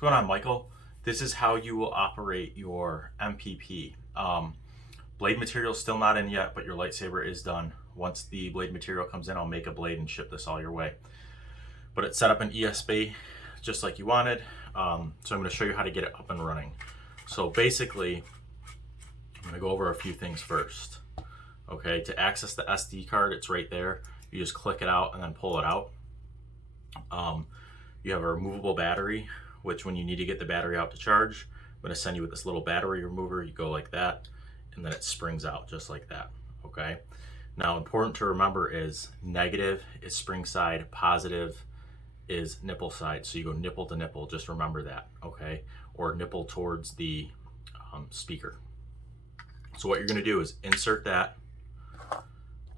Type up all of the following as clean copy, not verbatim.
going on, Michael? This is how you will operate your MPP. Blade material is still not in yet, but your lightsaber is done. Once the blade material comes in, I'll make a blade and ship this all your way. But it's set up in ESB just like you wanted. So I'm going to show you how to get it up and running. So basically, I'm going to go over a few things first. Okay, to access the SD card, it's right there. You just click it out and then pull it out. You have a removable battery, which when you need to get the battery out to charge, I'm going to send you with this little battery remover. You go like that, and then it springs out just like that. Okay. Now, important to remember is negative is spring side, positive is nipple side. So you go nipple to nipple. Just remember that. Okay. Or nipple towards the speaker. So what you're going to do is insert that,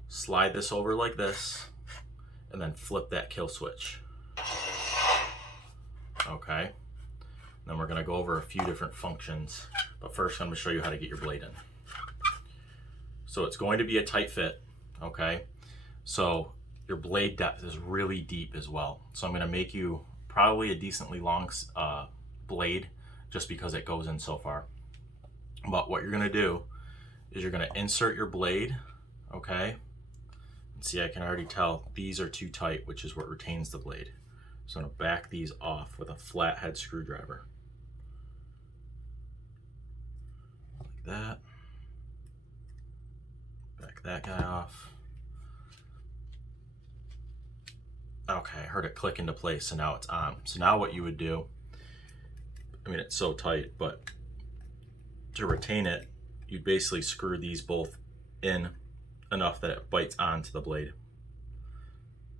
slide this over like this, and then flip that kill switch. Okay. Then we're going to go over a few different functions, but first I'm going to show you how to get your blade in. So it's going to be a tight fit. Okay. So your blade depth is really deep as well. So I'm going to make you probably a decently long blade just because it goes in so far. But what you're going to do is you're going to insert your blade. Okay. See, I can already tell these are too tight, which is what retains the blade. So I'm going to back these off with a flathead screwdriver. Like that. Back that guy off. Okay, I heard it click into place, so now it's on. So now what you would do, I mean, it's so tight, but to retain it, you'd basically screw these both in enough that it bites onto the blade,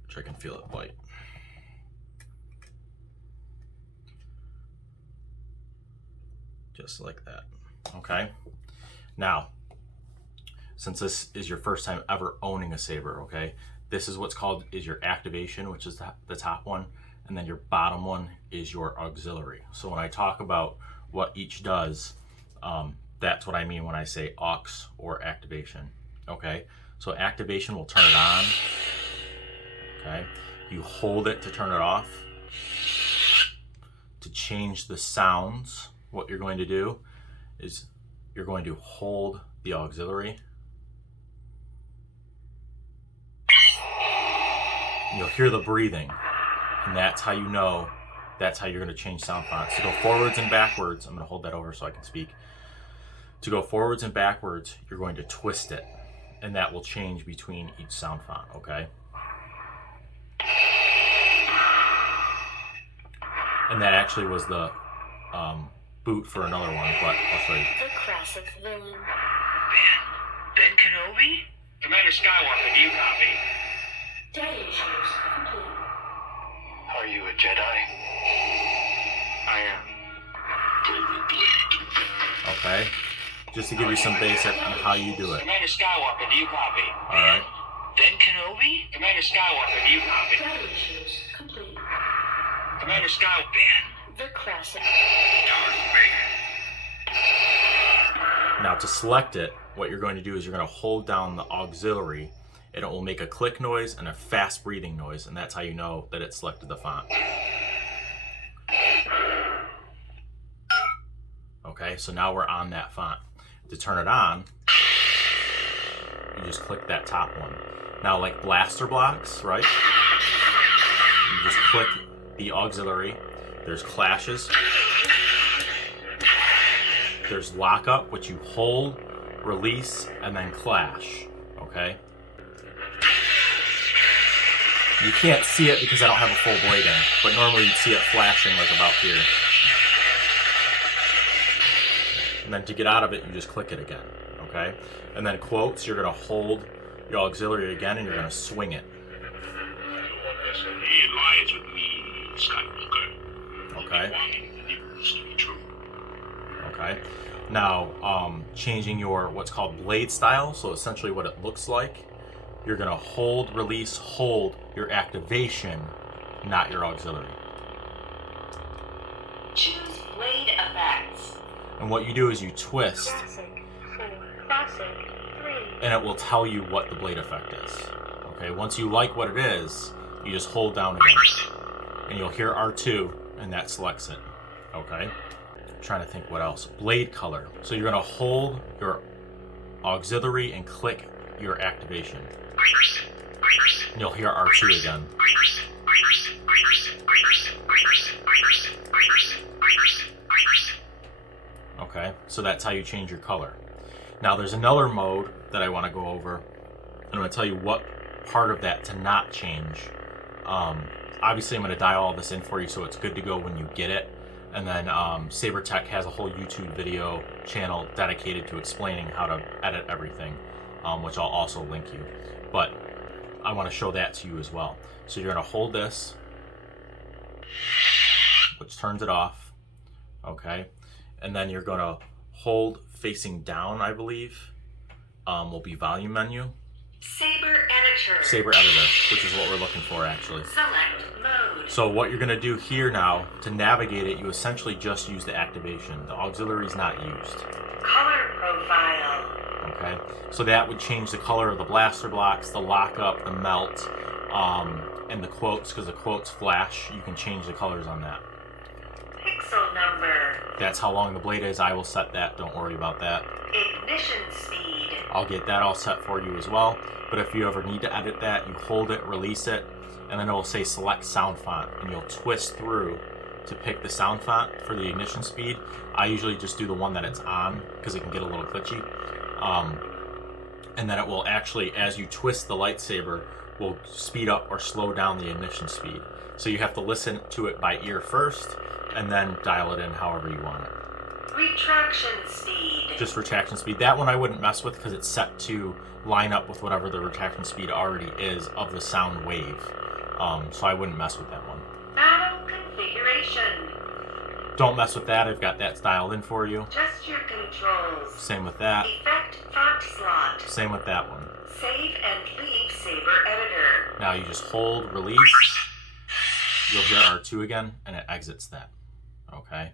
which I can feel it bite. Just like that. Okay. Now, since this is your first time ever owning a saber, okay, this is what's called is your activation, which is the top one, and then your bottom one is your auxiliary. So when I talk about what each does, that's what I mean when I say aux or activation. Okay, so activation will turn it on. Okay, you hold it to turn it off. To change the sounds, what you're going to do is you're going to hold the auxiliary. You'll hear the breathing, and that's how you know, that's how you're going to change sound fonts. To go forwards and backwards, I'm going to hold that over so I can speak. To go forwards and backwards, you're going to twist it, and that will change between each sound font, okay? And that actually was the boot for another one, but I'll show you. The classic villain. Ben Kenobi? Commander Skywalker, do you copy? Data issues complete. Are you a Jedi? I am. Okay, just to give you some basic on how you do it. Commander Skywalker, do you copy? Alright. Ben Kenobi? Commander Skywalker, do you copy? Data issues complete. Commander Skywalker. The classic. Darth Vader. Now to select it, what you're going to do is you're going to hold down the auxiliary, and it will make a click noise and a fast breathing noise, and that's how you know that it selected the font. Okay, so now we're on that font. To turn it on, you just click that top one. Now, like blaster blocks, right? You just click the auxiliary. There's clashes. There's lockup, which you hold, release, and then clash. Okay? You can't see it because I don't have a full blade in, but normally you'd see it flashing like about here. And then to get out of it, you just click it again, okay? And then quotes, you're gonna hold your auxiliary again and you're gonna swing it. He lies with me, Skywalker. Okay. Okay. Now, changing your what's called blade style, so essentially what it looks like, you're gonna hold, release, hold your activation, not your auxiliary. Choose blade effects. And what you do is you twist, Classic 4, classic 3. and it will tell you what the blade effect is. Okay, once you like what it is, you just hold down again, and you'll hear R2, and that selects it. Okay. I'm trying to think what else. Blade color. So you're going to hold your auxiliary and click your activation. And you'll hear R2 again. Okay, so that's how you change your color. Now there's another mode that I want to go over. I'm going to tell you what part of that to not change. Obviously, I'm going to dial all this in for you so it's good to go when you get it. And then Saber Tech has a whole YouTube video channel dedicated to explaining how to edit everything, which I'll also link you. But I want to show that to you as well. So you're going to hold this, which turns it off. Okay. And then you're going to hold facing down, I believe, will be volume menu. Saber Editor. Saber Editor, which is what we're looking for actually. Select mode. So what you're going to do here now, to navigate it, you essentially just use the activation. The auxiliary is not used. Color profile. Okay, so that would change the color of the blaster blocks, the lockup, the melt, and the quotes, because the quotes flash. You can change the colors on that. Pixel number. That's how long the blade is. I will set that. Don't worry about that. Ignition speed. I'll get that all set for you as well. But if you ever need to edit that, you hold it, release it, and then it will say select sound font, and you'll twist through to pick the sound font for the ignition speed. I usually just do the one that it's on because it can get a little glitchy. And then it will actually, as you twist the lightsaber, will speed up or slow down the ignition speed. So you have to listen to it by ear first, and then dial it in however you want it. Retraction speed. Just retraction speed. That one I wouldn't mess with because it's set to line up with whatever the retraction speed already is of the sound wave. So I wouldn't mess with that one. Auto configuration. Don't mess with that. I've got that dialed in for you. Gesture controls. Same with that. Effect font slot. Same with that one. Save and leave Saber Editor. Now you just hold, release. You'll hear R2 again, and it exits that. Okay.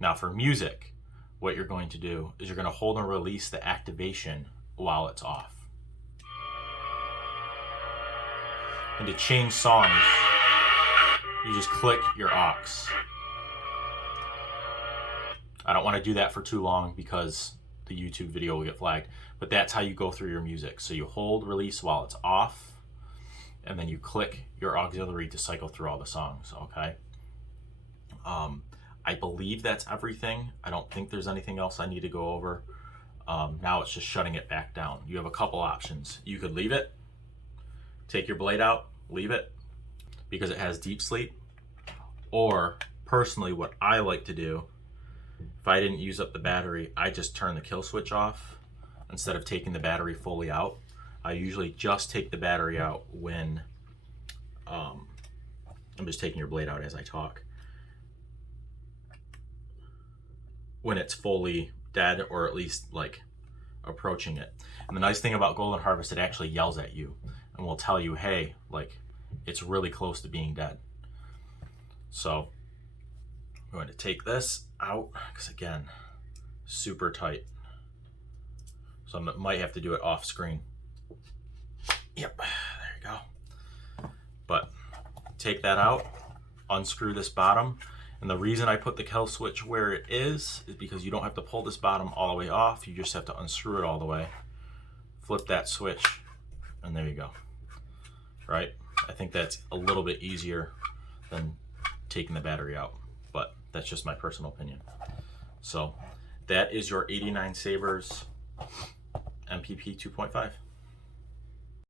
Now for music, what you're going to do is you're going to hold and release the activation while it's off. And to change songs, you just click your aux. I don't want to do that for too long because the YouTube video will get flagged, but that's how you go through your music. So you hold release while it's off, and then you click your auxiliary to cycle through all the songs, okay? I believe that's everything. I don't think there's anything else I need to go over. Now it's just shutting it back down. You have a couple options. You could leave it, take your blade out, leave it, because it has deep sleep. Or personally, what I like to do, if I didn't use up the battery, I just turn the kill switch off instead of taking the battery fully out. I usually just take the battery out when I'm just taking your blade out as I talk. When it's fully dead, or at least like approaching it. And the nice thing about Golden Harvest, it actually yells at you and will tell you, hey, like it's really close to being dead. So I'm going to take this out because again, super tight. So I might have to do it off screen. Yep, there you go. But take that out, unscrew this bottom. And the reason I put the kill switch where it is because you don't have to pull this bottom all the way off. You just have to unscrew it all the way. Flip that switch, and there you go. Right? I think that's a little bit easier than taking the battery out, but that's just my personal opinion. So that is your 89Sabers MPP 2.5.